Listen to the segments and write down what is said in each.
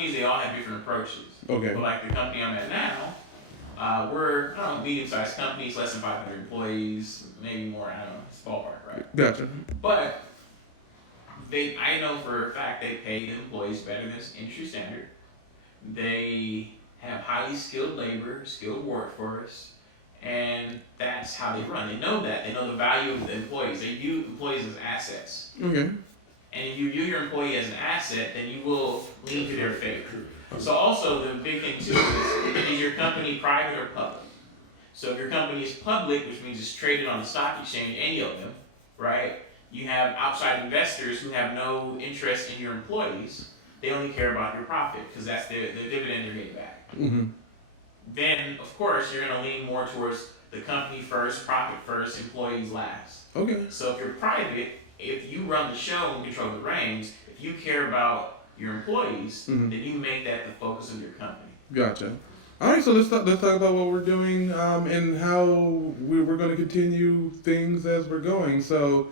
companies, they all have different approaches. Okay. But like the company I'm at now, we're, I don't know, medium-sized companies, less than 500 employees, maybe more, I don't know, it's ballpark, right? Gotcha. But I know for a fact they pay the employees better than industry standard. They have highly skilled labor, skilled workforce, and that's how they run. They know that. They know the value of the employees. They view employees as assets. Okay. And if you view your employee as an asset, then you will lean to their favor. So also the big thing too is your company private or public? So if your company is public, which means it's traded on the stock exchange, any of them, right? You have outside investors who have no interest in your employees. They only care about your profit because that's the dividend they're getting back. Mm-hmm. Then, of course, you're going to lean more towards the company first, profit first, employees last. Okay. So if you're private, if you run the show and control the reins, if you care about your employees, then you make that the focus of your company. Gotcha. All right, so let's talk about what we're doing and how we're going to continue things as we're going. So,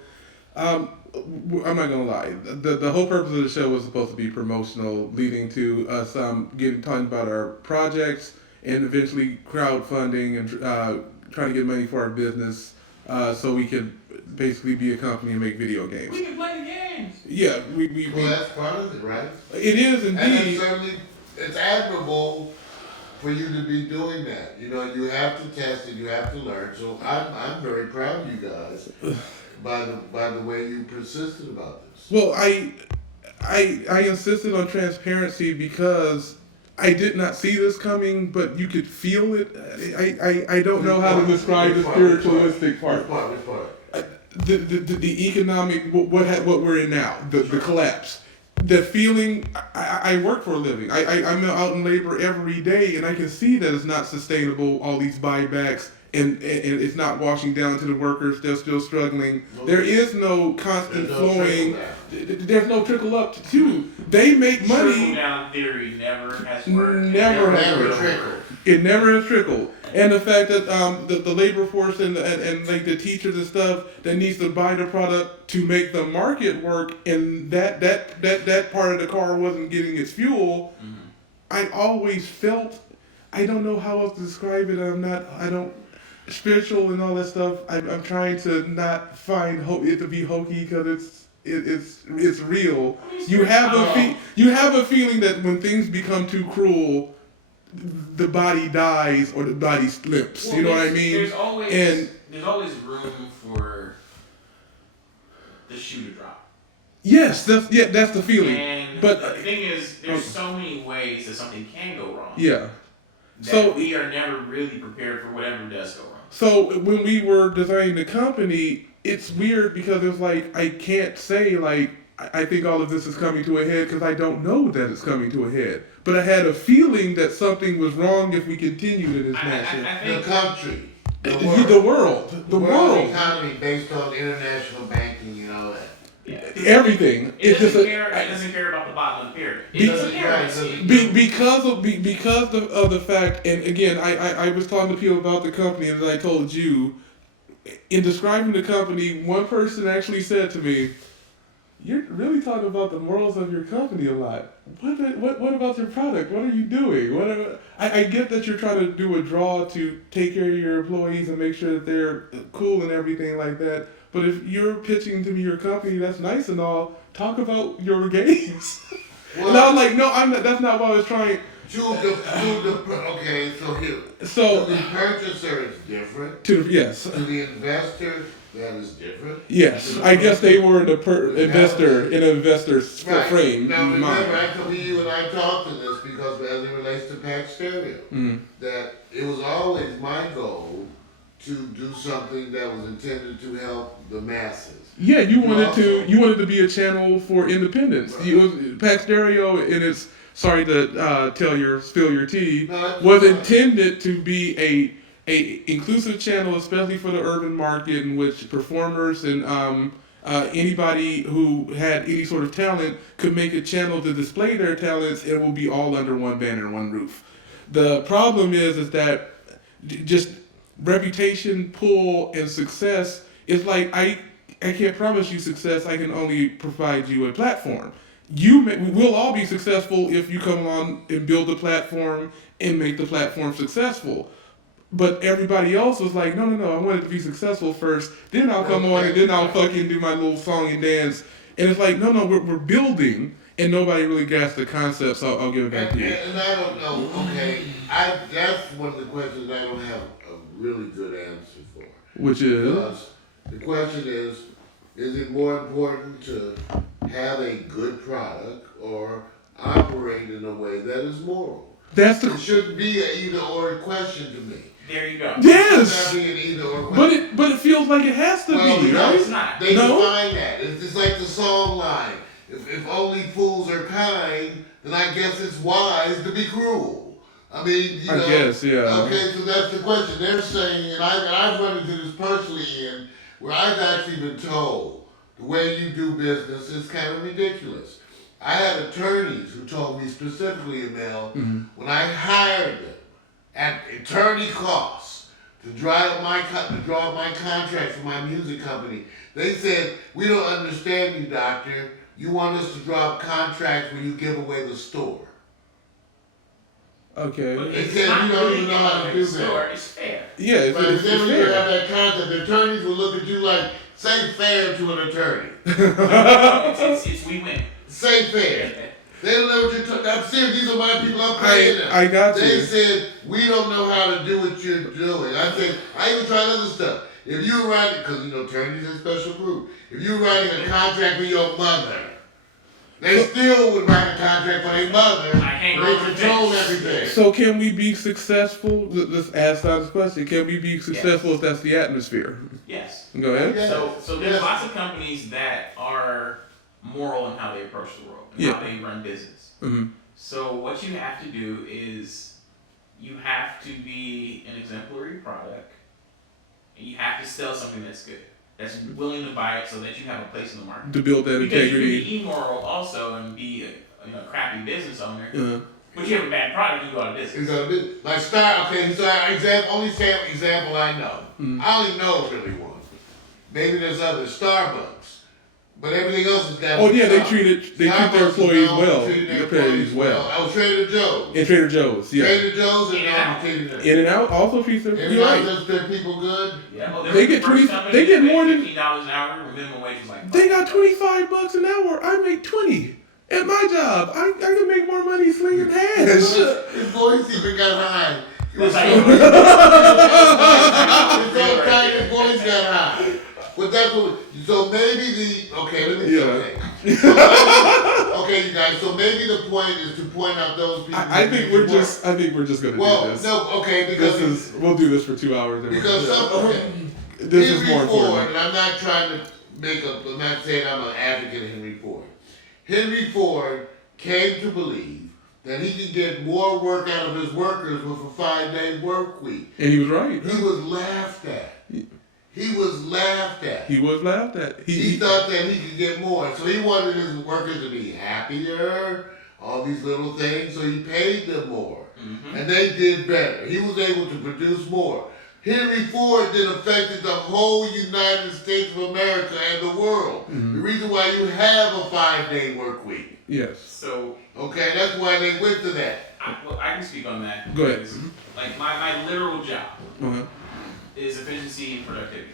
I'm not gonna lie. The whole purpose of the show was supposed to be promotional, leading to us talking about our projects and eventually crowdfunding and trying to get money for our business, so we could basically be a company and make video games. We can play the games. Yeah, Well, that's part of it, right? It is indeed. And it's certainly, it's admirable for you to be doing that. You know, you have to test it, you have to learn. So I'm very proud of you guys by the way you persisted about this. Well, I insisted on transparency because I did not see this coming, but you could feel it. I don't know how to describe the spiritualistic part. Which part? The economic what we're in now, the collapse, the feeling. I work for a living. I'm out in labor every day, and I can see that it's not sustainable. All these buybacks. And it's not washing down to the workers. They're still struggling. There is no constant flowing. There's no trickle up to. They make money. Trickle down theory never has worked. Never has trickled. It never has trickled. And the fact that the labor force and like the teachers and stuff that needs to buy the product to make the market work, and that part of the car wasn't getting its fuel. I always felt. I don't know how else to describe it. I don't. Spiritual and all that stuff. I'm trying to not find it to be hokey because it's real. You have a feeling that when things become too cruel, the body dies or the body slips. Well, you know what I mean? There's always room for the shoe to drop. Yes, that's the feeling. And but the thing is, there's so many ways that something can go wrong. Yeah. So we are never really prepared for whatever does go wrong. So when we were designing the company, it's weird because it's like I can't say like I think all of this is coming to a head because I don't know that it's coming to a head. But I had a feeling that something was wrong if we continued in this fashion. The country, the world economy based on international banking and all that. Yeah. Everything. It doesn't care about the bottom of the pyramid. It doesn't care. Because of the fact, and again, I was talking to people about the company, and as I told you, in describing the company, one person actually said to me, "You're really talking about the morals of your company a lot. What about your product? What are you doing? I get that you're trying to do a draw to take care of your employees and make sure that they're cool and everything like that. But if you're pitching to me your company, that's nice and all. Talk about your games." Well, and I was like, "No, I'm not. That's not what I was trying." Okay, so here. So to the purchaser is different. Yes. To the investor, that is different. Yes, I guess they were in an investor's frame. Now remember, after you and I talked to this, because as it relates to Pack Stereo, that it was always my goal to do something that was intended to help the masses. Yeah, you wanted to be a channel for independence. Right. Pack Stereo in its sorry to spill your tea was intended to be a inclusive channel, especially for the urban market, in which performers and anybody who had any sort of talent could make a channel to display their talents. It will be all under one banner, one roof. The problem is that just reputation, pull, and success is like I can't promise you success. I can only provide you a platform. we'll all be successful if you come on and build a platform and make the platform successful. But everybody else was like, no, I want it to be successful first. Then I'll come on and then I'll fucking do my little song and dance. And it's like, no, we're building, and nobody really grasped the concept. So I'll give it back to you. And I don't know. Okay, that's one of the questions I don't have a really good answer for. Which is, Because the question is it more important to have a good product or operate in a way that is moral? that's It the shouldn't be an either or question to me. There you go. It yes. should not be an either or question. But it feels like it has to Well, be, no, right? It's not. They No? define that. It's like the song line. If only fools are kind, then I guess it's wise to be cruel. I mean, you I know. guess, yeah. Okay, so that's the question. They're saying, and I've run into this personally, Ian, where I've actually been told the way you do business is kind of ridiculous. I had attorneys who told me specifically, Emel, when I hired them at attorney costs to draw up my contract for my music company, they said, "We don't understand you, doctor. You want us to draw up contracts when you give away the store." Okay. But They it's said not you don't really even know how to do store, that. it's fair. Yeah, it's, But it's, if it's you have fair. that concept, the attorneys will look at you like, say fair to an attorney. It's we win. Say fair. They don't know what you're talking about. I'm serious, these are my people, I'm paying them. I got They you. said, we don't know how to do what you're doing. I said, I even tried other stuff. If you were writing, because attorneys are a special group. If you were writing a contract with your mother, they still would write a contract for their mother. I hang They on to control this. everything. So can we be successful? Let's ask this question. Can we be successful if that's the atmosphere? Yes. Go ahead. Yeah. So there's Yes. lots of companies that are moral in how they approach the world and how they run business. Mm-hmm. So what you have to do is you have to be an exemplary product, and you have to sell something that's good, that's willing to buy it, so that you have a place in the market. To build that Because you can integrity. be immoral also and be a crappy business owner, Uh, but you have a bad product, you go out of business. It's gonna be like Star. Okay, so only example I know. I only know really one. Maybe there's others. Starbucks, but everything else has got. oh yeah, they Starbucks. treat their Starbucks employees is known well. for treating Their their employees well. Oh, Trader Joe's. And Trader Joe's, yeah. Trader Joe's is known In-N-Out. for treating them. In-N-Out also treats their. And You're not right. just their people good. Yeah, well, They get 20 they get more than- $15 an hour. Minimum wage is like They got $25 an hour. I make 20 at my job. I can make more money slinging hash. His voice even got high. He was That's so how you- his voice got high. But that's what. So maybe okay. Let me Yeah. Okay, you guys. So maybe the point is to point out those people. I that think make we're it work. just. I think we're just gonna Well, do this. no. Okay, because We'll do this for 2 hours. because some. Okay. This is Henry more Ford, important. and I'm not trying to I'm not saying I'm an advocate of Henry Ford. Henry Ford came to believe that he could get more work out of his workers with a 5-day work week. And he was right. He was laughed at. He was laughed at. He was laughed at. He thought that he could get more. So he wanted his workers to be happier, all these little things, so he paid them more. Mm-hmm. And they did better. He was able to produce more. Henry Ford then affected the whole United States of America and the world. Mm-hmm. The reason why you have a 5-day work week. Yes. So Okay, that's why they went to that. I can speak on that. Go ahead. because, Like my literal job Uh-huh. is efficiency and productivity.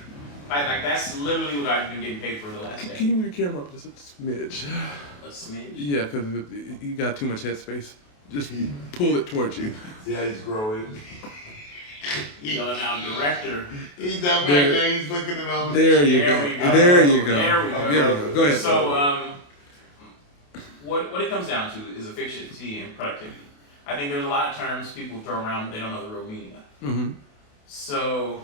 Like that's literally what I've been getting paid for the last Can day. you move your camera up just a smidge? A smidge. Yeah, because you got too much headspace. Just pull it towards you. Yeah, he's growing. So now director. He's down back There- there, he's looking at all There you There go. we go. There you go. There we go. There we go. Go ahead. So what it comes down to is efficiency and productivity. I think there's a lot of terms people throw around they don't know the real meaning of. Mm-hmm. So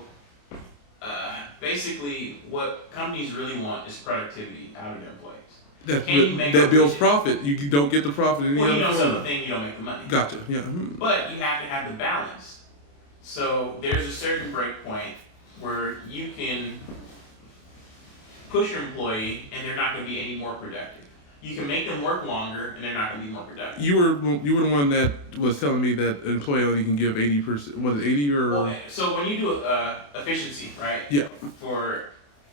basically, what companies really want is productivity out of their employees. Can you make That up builds for profit. You don't get the profit in the Well, you don't other sell the form. thing, you don't make the money. Gotcha. Yeah. Mhm. But you have to have the balance. So there's a certain break point where you can push your employee and they're not going to be any more productive. You can make them work longer and they're not going to be more productive. You were the one that was telling me that an employee only can give 80%. Was it 80 or? Well, so when you do efficiency, right? Yeah. For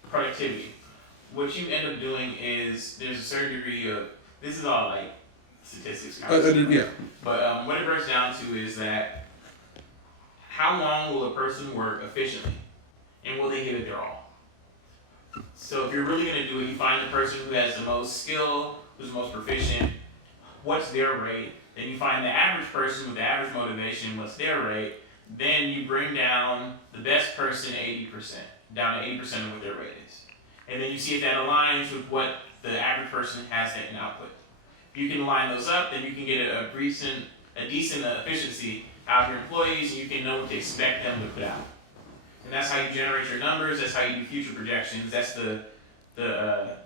productivity, what you end up doing is there's a certain degree of this is all like statistics. Yeah. But what it breaks down to is that how long will a person work efficiently, and will they give it their all? So if you're really going to do it, you find the person who has the most skill, who's the most proficient, what's their rate? Then you find the average person with the average motivation, what's their rate? Then you bring down the best person 80%, down to 80% of what their rate is. And then you see if that aligns with what the average person has in output. If you can line those up, then you can get a decent efficiency out of your employees, and you can know what to expect them to put out. And that's how you generate your numbers, that's how you do future projections, that's the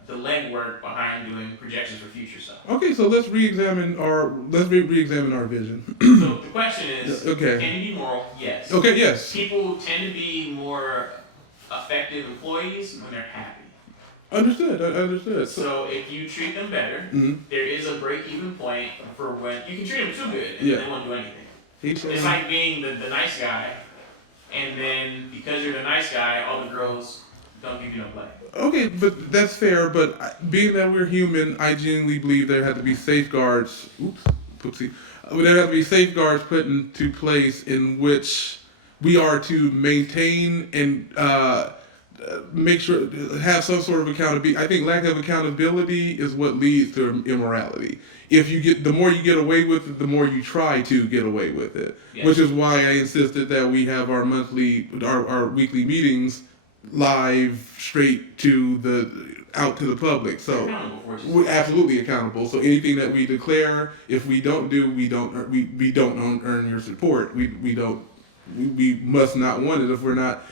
legwork behind doing projections for future stuff. Okay, so let's re-examine our vision. So the question is, okay. Can you be moral? Yes. Okay, yes. People tend to be more effective employees when they're happy. Understood. I understood. So if you treat them better, there is a break-even point for when you can treat them too good and they won't do anything. It's like being the nice guy, and then because you're the nice guy, all the girls don't give you no play. Okay, but that's fair. But being that we're human, I genuinely believe there have to be safeguards. There have to be safeguards put into place in which we are to maintain and make sure have some sort of accountability. I think lack of accountability is what leads to immorality. If you get, the more you get away with it, the more you try to get away with it. Yes. Which is why I insisted that we have our weekly meetings live straight out to the public. So we're absolutely accountable. So anything that we declare, if we don't do, we don't earn your support. We must not want it if we're not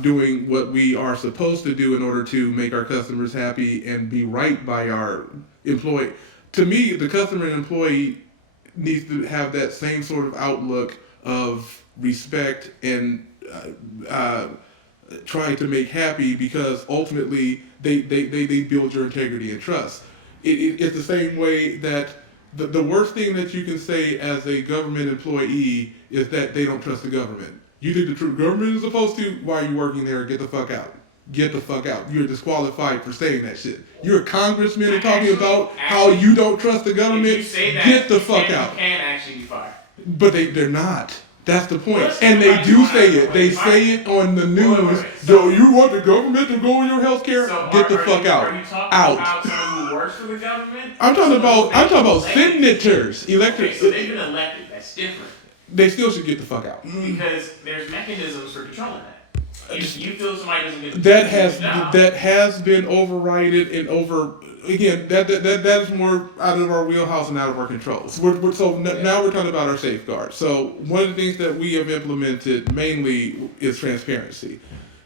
doing what we are supposed to do in order to make our customers happy and be right by our employee. To me, the customer and employee needs to have that same sort of outlook of respect and trying to make happy, because ultimately they build your integrity and trust. It's the same way that the worst thing that you can say as a government employee is that they don't trust the government. You think the true government is supposed to? Why are you working there? Get the fuck out. Get the fuck out. You're disqualified for saying that shit. You're a congressman and talking about how you don't trust the government. If you say that, get the fuck out. You can actually be fired. But they're not. That's the point. And they do say it. They say it on the news. So you want the government to go in your health care? Get the fuck out. Are you talking out. about someone who works for the government? I'm talking about senators. Okay, so they've been elected. That's different. They still should get the fuck out. Because there's mechanisms for controlling that. If you feel somebody doesn't get that has been overridden and again, that is more out of our wheelhouse and out of our control. Now we're talking about our safeguards. So one of the things that we have implemented mainly is transparency.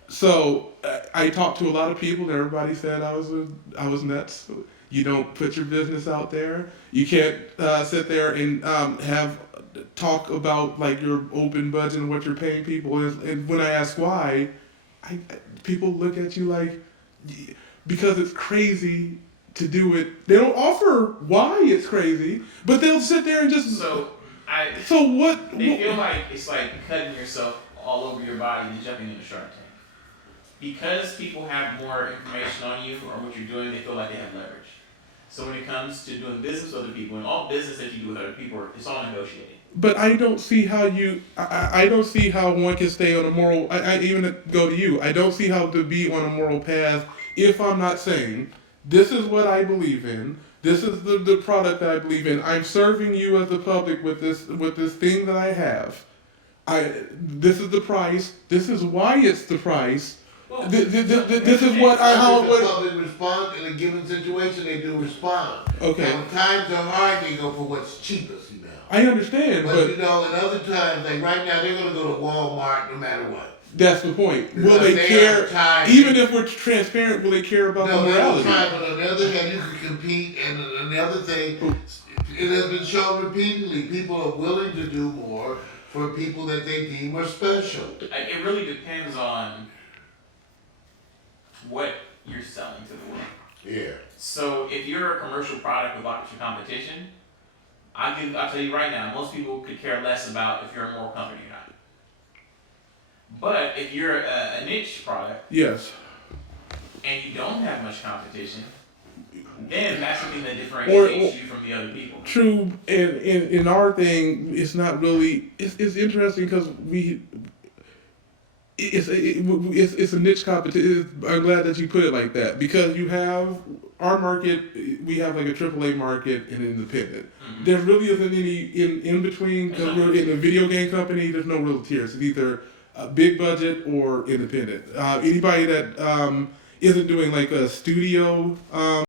So I talked to a lot of people and everybody said I was nuts. You don't put your business out there. You can't sit there and have talk about like your open budget and what you're paying people. And when I ask why, people look at you like, because it's crazy to do it. They don't offer why it's crazy, but they'll sit there and just. So what? They feel like it's like cutting yourself all over your body and jumping in the Shark Tank. Because people have more information on you or what you're doing, they feel like they have leverage. So when it comes to doing business with other people, and all business that you do with other people, it's all negotiating. But I don't see how I don't see how one can stay on a moral. I even go to you. I don't see how to be on a moral path if I'm not saying this is what I believe in. This is the product that I believe in. I'm serving you as the public with this thing that I have. This is the price. This is why it's the price. Well, this is what how it would. The public respond in a given situation. They do respond. Okay. Now, when times are hard, they go for what's cheapest. I understand, but in other times, like right now, they're gonna go to Walmart no matter what. That's the point. Because will they care? Even if we're transparent, will they care about the morality? No, but on the other hand, you can compete, and another thing, it has been shown repeatedly, people are willing to do more for people that they deem are special. It really depends on what you're selling to the world. Yeah. So if you're a commercial product with lots of competition, I'll tell you right now, most people could care less about if you're a moral company or not. But if you're a niche product, yes, and you don't have much competition, then that's something that differentiates you from the other people. True, and in our thing, it's not really. It's interesting because it's a niche competition. I'm glad that you put it like that because you have our market. We have like a AAA market and an independent. Mm-hmm. There really isn't any in between. Because we're in a video game company. There's no real tiers. It's either a big budget or independent. Anybody that isn't doing like a studio